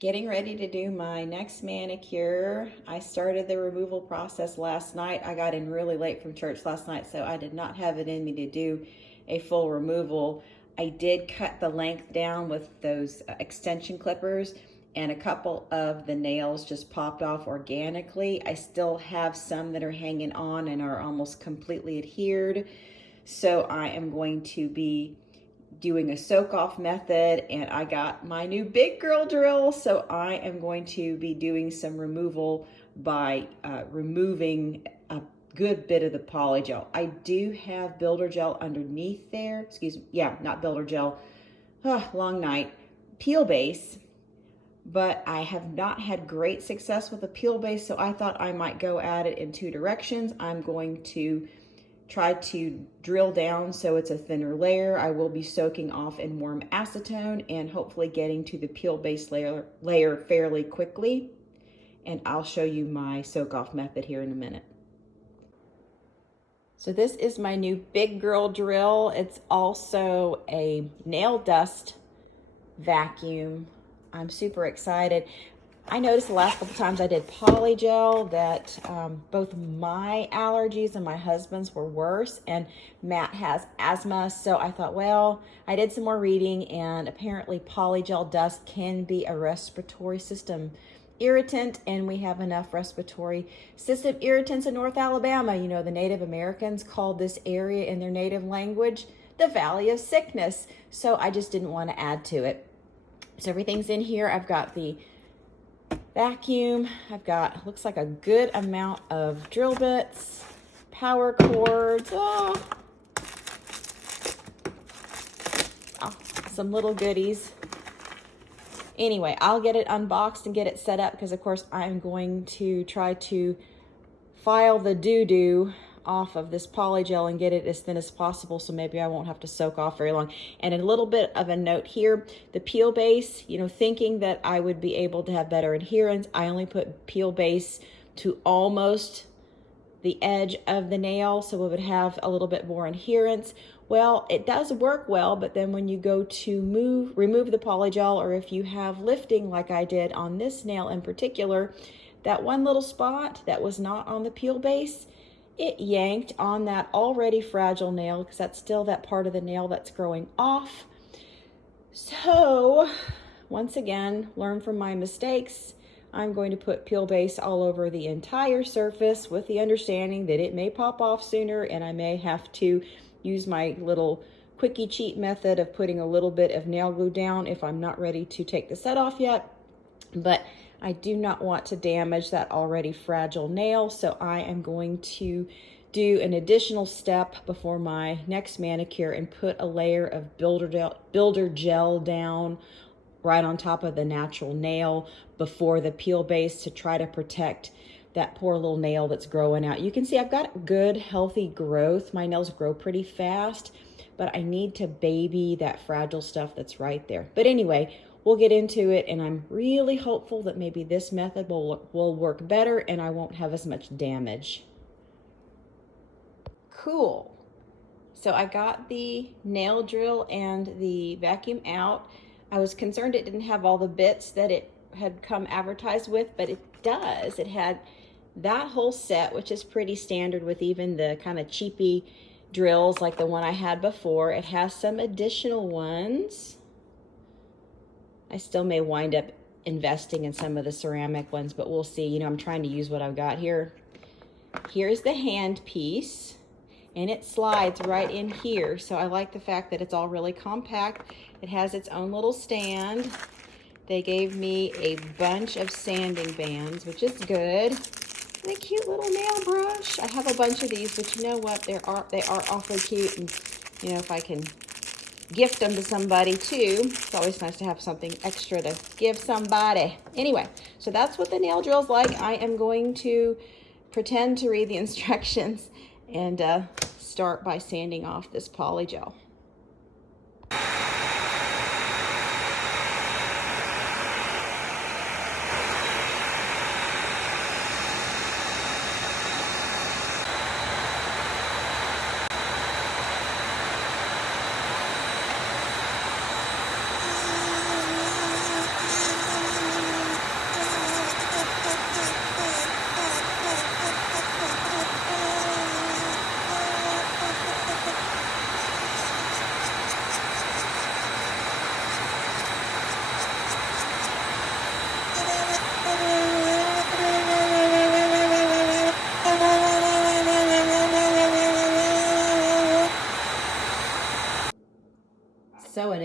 Getting ready to do my next manicure. I started the removal process last night. I got in really late from church last night, so I did not have it in me to do a full removal. I did cut the length down with those extension clippers, and a couple of the nails just popped off organically. I still have some that are hanging on and are almost completely adhered. So I am going to be doing a soak off method, and I got my new big girl drill, so I am going to be doing some removal by removing a good bit of the polygel. I do have builder gel underneath there, excuse me, yeah, not builder gel, long night, peel base, but I have not had great success with the peel base, so I thought I might go at it in two directions. I'm going to try to drill down so it's a thinner layer. I will be soaking off in warm acetone and hopefully getting to the peel base layer fairly quickly. And I'll show you my soak off method here in a minute. So this is my new big girl drill. It's also a nail dust vacuum. I'm super excited. I noticed the last couple times I did polygel that both my allergies and my husband's were worse, and Matt has asthma, so I thought, well, I did some more reading, and apparently polygel dust can be a respiratory system irritant, and we have enough respiratory system irritants in North Alabama. You know, the Native Americans called this area in their native language the Valley of Sickness, so I just didn't want to add to it. So everything's in here. I've got the vacuum. I've got, looks like a good amount of drill bits, power cords, some little goodies. Anyway, I'll get it unboxed and get it set up because, of course, I'm going to try to file the doo-doo off of this polygel and get it as thin as possible, so maybe I won't have to soak off very long. And a little bit of a note here, the peel base, you know, thinking that I would be able to have better adherence, I only put peel base to almost the edge of the nail so it would have a little bit more adherence. Well, it does work well, but then when you go to remove the polygel, or if you have lifting like I did on this nail in particular, that one little spot that was not on the peel base, it yanked on that already fragile nail because that's still that part of the nail that's growing off. So once again, learn from my mistakes. I'm going to put peel base all over the entire surface with the understanding that it may pop off sooner and I may have to use my little quickie cheat method of putting a little bit of nail glue down if I'm not ready to take the set off yet. But I do not want to damage that already fragile nail, so I am going to do an additional step before my next manicure and put a layer of builder gel down right on top of the natural nail before the peel base to try to protect that poor little nail that's growing out. You can see I've got good, healthy growth. My nails grow pretty fast, but I need to baby that fragile stuff that's right there. But anyway, we'll get into it, and I'm really hopeful that maybe this method will work better and I won't have as much damage. Cool. So I got the nail drill and the vacuum out. I was concerned it didn't have all the bits that it had come advertised with, but it does. It had that whole set, which is pretty standard with even the kind of cheapy drills like the one I had before. It has some additional ones. I still may wind up investing in some of the ceramic ones, but we'll see. You know, I'm trying to use what I've got here. Here's the hand piece, and it slides right in here. So I like the fact that it's all really compact. It has its own little stand. They gave me a bunch of sanding bands, which is good. And a cute little nail brush. I have a bunch of these, but you know what? They are awfully cute, and you know, if I can gift them to somebody too. It's always nice to have something extra to give somebody. Anyway, so that's what the nail drill's like. I am going to pretend to read the instructions and start by sanding off this polygel.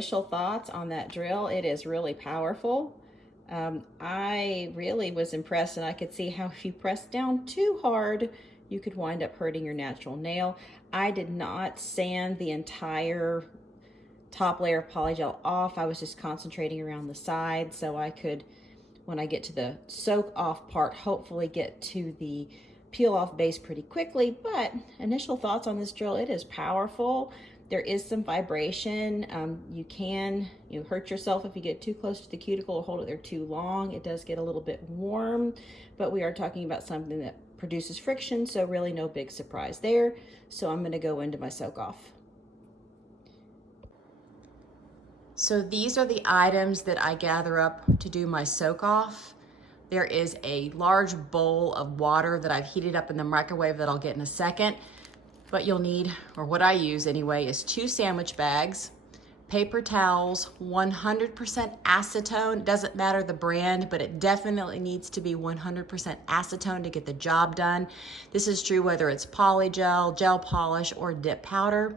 initial thoughts on that drill. It is really powerful. I really was impressed, and I could see how if you press down too hard, you could wind up hurting your natural nail. I did not sand the entire top layer of polygel off. I was just concentrating around the side so I could, when I get to the soak off part, hopefully get to the peel off base pretty quickly. But initial thoughts on this drill, it is powerful. There is some vibration. You can hurt yourself if you get too close to the cuticle or hold it there too long. It does get a little bit warm, but we are talking about something that produces friction, so really no big surprise there. So I'm gonna go into my soak off. So these are the items that I gather up to do my soak off. There is a large bowl of water that I've heated up in the microwave that I'll get in a second. But you'll need, or what I use anyway, is 2 sandwich bags, paper towels, 100% acetone. It doesn't matter the brand, but it definitely needs to be 100% acetone to get the job done. This is true whether it's polygel, gel polish, or dip powder.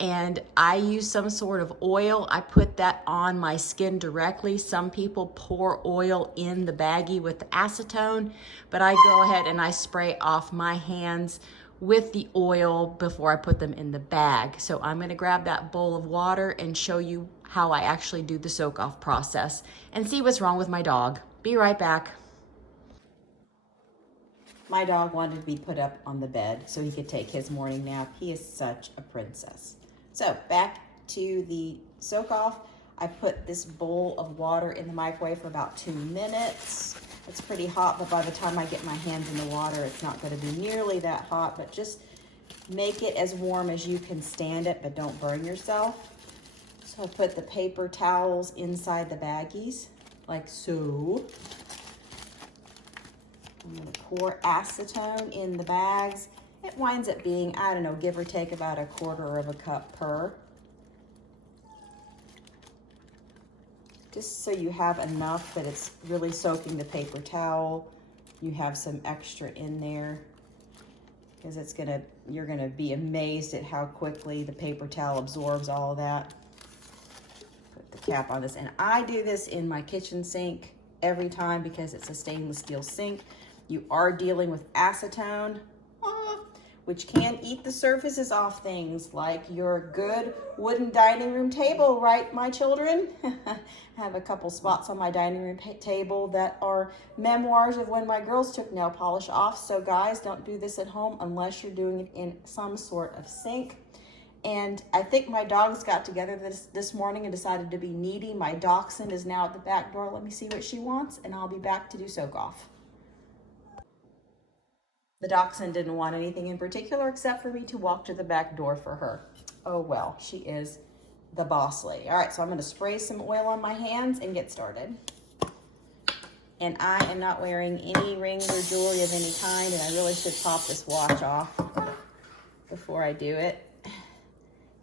And I use some sort of oil. I put that on my skin directly. Some people pour oil in the baggie with the acetone, but I go ahead and I spray off my hands with the oil before I put them in the bag. So I'm gonna grab that bowl of water and show you how I actually do the soak off process and see what's wrong with my dog. Be right back. My dog wanted to be put up on the bed so he could take his morning nap. He is such a princess. So back to the soak off. I put this bowl of water in the microwave for about 2 minutes. It's pretty hot, but by the time I get my hands in the water, it's not going to be nearly that hot, but just make it as warm as you can stand it, but don't burn yourself. So I put the paper towels inside the baggies, like so. I'm going to pour acetone in the bags. It winds up being, I don't know, give or take about 1/4 of a cup per. Just so you have enough that it's really soaking the paper towel. You have some extra in there because you're gonna be amazed at how quickly the paper towel absorbs all of that. Put the cap on this, and I do this in my kitchen sink every time because it's a stainless steel sink. You are dealing with acetone, which can eat the surfaces off things like your good wooden dining room table, right, my children? I have a couple spots on my dining room table that are memoirs of when my girls took nail polish off. So guys, don't do this at home unless you're doing it in some sort of sink. And I think my dogs got together this morning and decided to be needy. My dachshund is now at the back door. Let me see what she wants, and I'll be back to do soak off. The dachshund didn't want anything in particular except for me to walk to the back door for her. Oh well, she is the boss lady. All right, so I'm gonna spray some oil on my hands and get started. And I am not wearing any rings or jewelry of any kind, and I really should pop this watch off before I do it.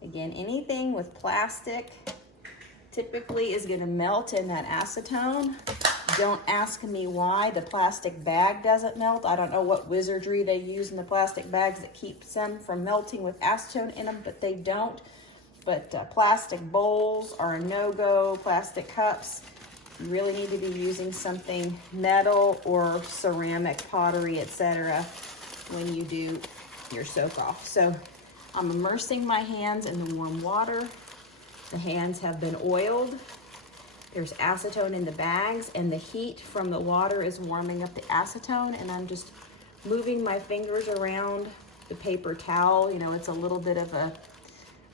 Again, anything with plastic typically is gonna melt in that acetone. Don't ask me why the plastic bag doesn't melt. I don't know what wizardry they use in the plastic bags that keeps them from melting with acetone in them, but they don't. But plastic bowls are a no-go, plastic cups. You really need to be using something metal or ceramic, pottery, etc. when you do your soak off. So I'm immersing my hands in the warm water. The hands have been oiled. There's acetone in the bags, and the heat from the water is warming up the acetone, and I'm just moving my fingers around the paper towel. You know, it's a little bit of a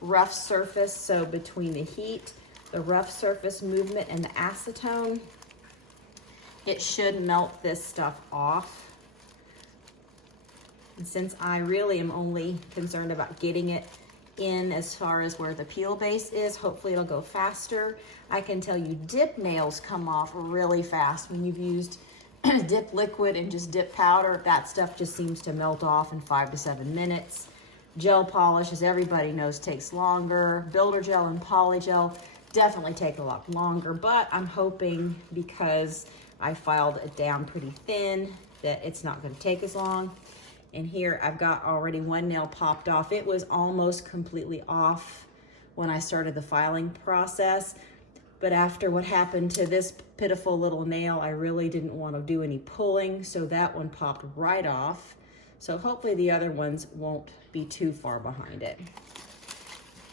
rough surface, so between the heat, the rough surface movement, and the acetone, it should melt this stuff off. And since I really am only concerned about getting it in as far as where the peel base is, hopefully it'll go faster. I can tell you dip nails come off really fast when you've used dip liquid and just dip powder. That stuff just seems to melt off in 5 to 7 minutes. Gel polish, as everybody knows, takes longer. Builder gel and polygel definitely take a lot longer, but I'm hoping because I filed it down pretty thin that it's not going to take as long. And here I've got already one nail popped off. It was almost completely off when I started the filing process. But after what happened to this pitiful little nail, I really didn't want to do any pulling, so that one popped right off. So hopefully the other ones won't be too far behind it.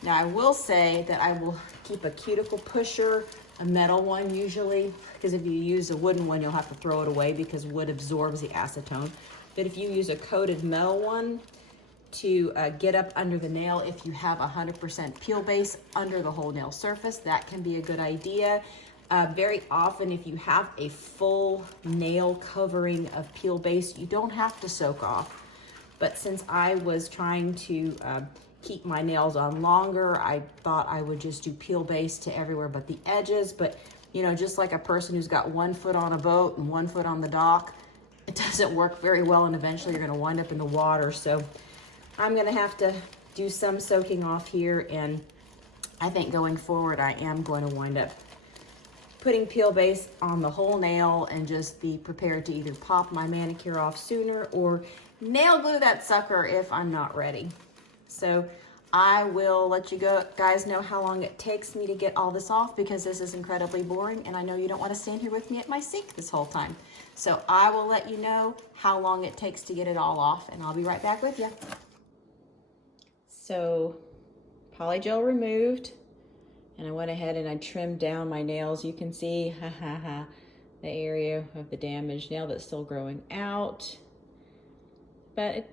Now I will say that I will keep a cuticle pusher, a metal one usually, because if you use a wooden one, you'll have to throw it away because wood absorbs the acetone. But if you use a coated metal one to get up under the nail, if you have 100% peel base under the whole nail surface, that can be a good idea. Very often, if you have a full nail covering of peel base, you don't have to soak off. But since I was trying to keep my nails on longer, I thought I would just do peel base to everywhere but the edges. But you know, just like a person who's got 1 foot on a boat and 1 foot on the dock, it doesn't work very well, and eventually you're gonna wind up in the water. So I'm gonna have to do some soaking off here, and I think going forward I am going to wind up putting peel base on the whole nail and just be prepared to either pop my manicure off sooner or nail glue that sucker if I'm not ready. So I will let you guys know how long it takes me to get all this off, because this is incredibly boring and I know you don't want to stand here with me at my sink this whole time. So I will let you know how long it takes to get it all off, and I'll be right back with you. So polygel removed, and I went ahead and I trimmed down my nails. You can see the area of the damaged nail that's still growing out, but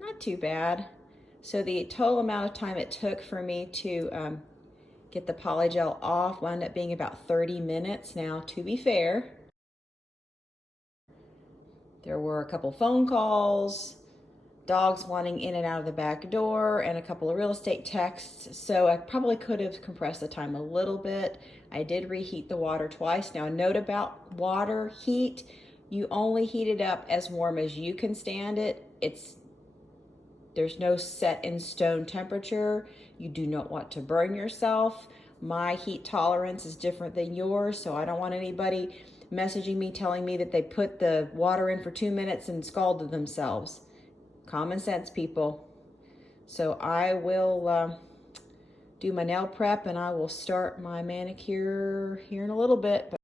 not too bad. So the total amount of time it took for me to get the polygel off wound up being about 30 minutes. Now, to be fair, there were a couple phone calls, dogs wanting in and out of the back door, and a couple of real estate texts. So I probably could have compressed the time a little bit. I did reheat the water twice. Now, a note about water heat: you only heat it up as warm as you can stand it. There's no set in stone temperature. You do not want to burn yourself. My heat tolerance is different than yours, so I don't want anybody messaging me telling me that they put the water in for 2 minutes and scalded themselves. Common sense, people. So I will do my nail prep, and I will start my manicure here in a little bit. But